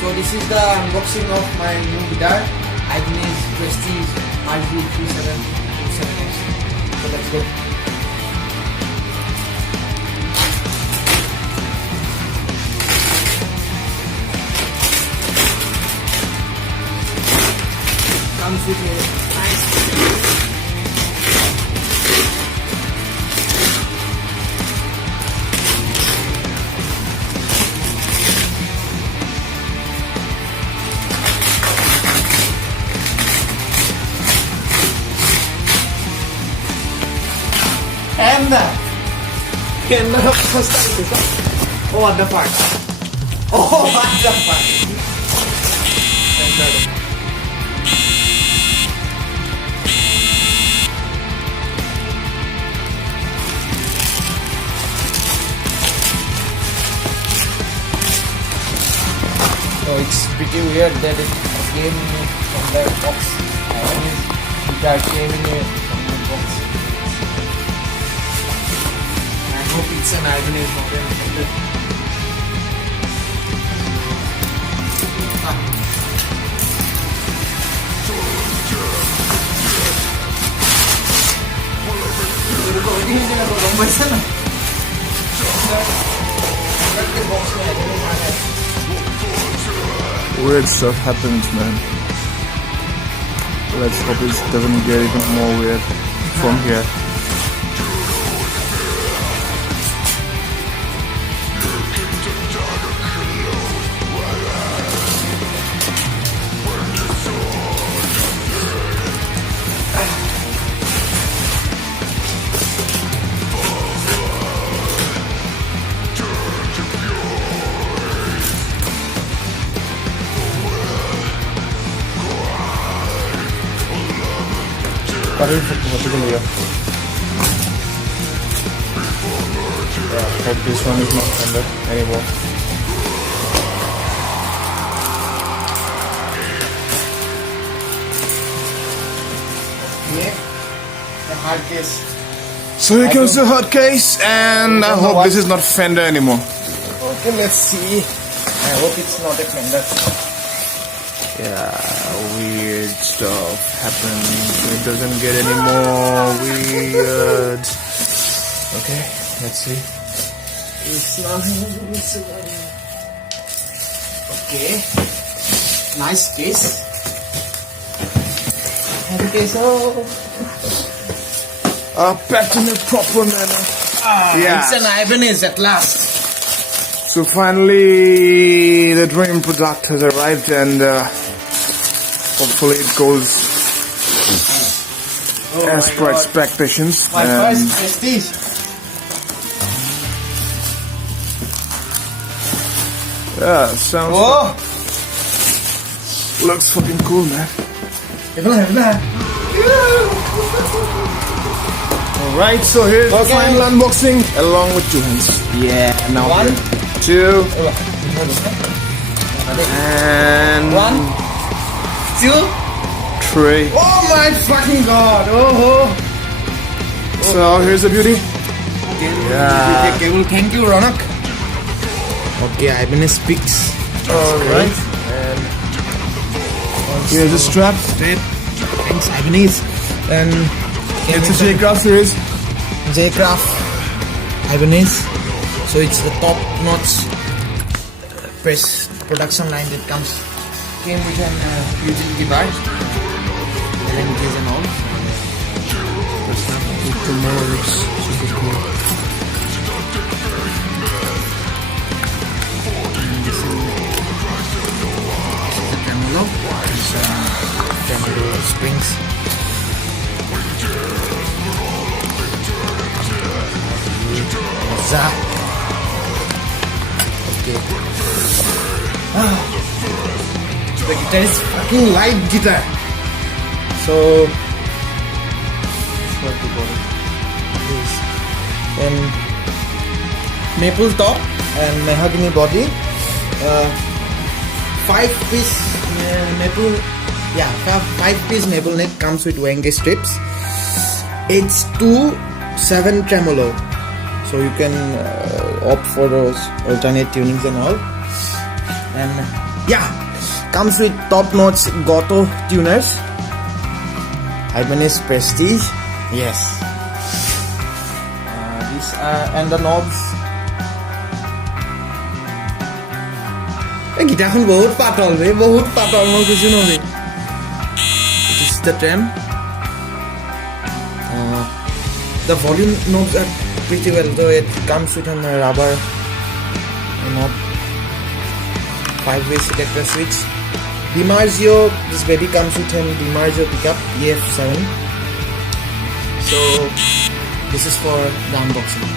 So this is the unboxing of my new guitar, Ibanez Prestige RG3727X. So let's go. Comes with a nice and the first time. Oh, what the fuck? Oh, what the fuck? So it's pretty weird that it came from the box. Guitar came in from the box. I hope it's an Ibanez model. Weird stuff happens, man. Let's hope it doesn't get even more weird from here. Yeah, hope this one is not Fender anymore. Yeah, the hard case. So here comes the hard case, and I hope this is not Fender anymore. Okay, let's see. I hope it's not a Fender. Yeah, weird stuff happens. It doesn't get any more weird. Okay, let's see. It's not. Okay. Nice case. Heavy case. Oh. Packed in a proper manner. Yeah. It's an Ibanez at last. So finally, the dream product has arrived, and hopefully it goes as per expectations. My first Prestige. Yeah, sounds. Oh. Looks fucking cool, man. Alright, so here's the final unboxing along with two hands. Yeah, now One, two, and 1, 2, three. oh my fucking god! Oh. So here's the beauty. Yeah. Thank you, Ronak. Okay, Ibanez speaks. Alright. And Here's the strap. thanks, Ibanez. And It's a J-Craft series. J-Craft Ibanez. So it's the top-notch press production line that came with an utility bar, LNKs and all. With the nerves. Super cool. And this is the tremolo. Tremolo springs. Okay. The guitar is fucking light guitar. So what the body is. And maple top and mahogany body. 5-piece maple. Yeah, 5-piece maple neck comes with wenge strips. It's 2-7 tremolo. So you can opt for those alternate tunings and all. and yeah, comes with top-notch Goto tuners, Ibanez Prestige, yes. These are and the knobs. গিটাৰখন বহুত পাতল বে, বহুত পাতল, মই কৈছো ন বে. This is the trem. The volume knobs are pretty well, though it comes with a rubber knob, 5-way selector switch. DiMarzio, this baby comes with a DiMarzio pickup EF7. So this is for the unboxing.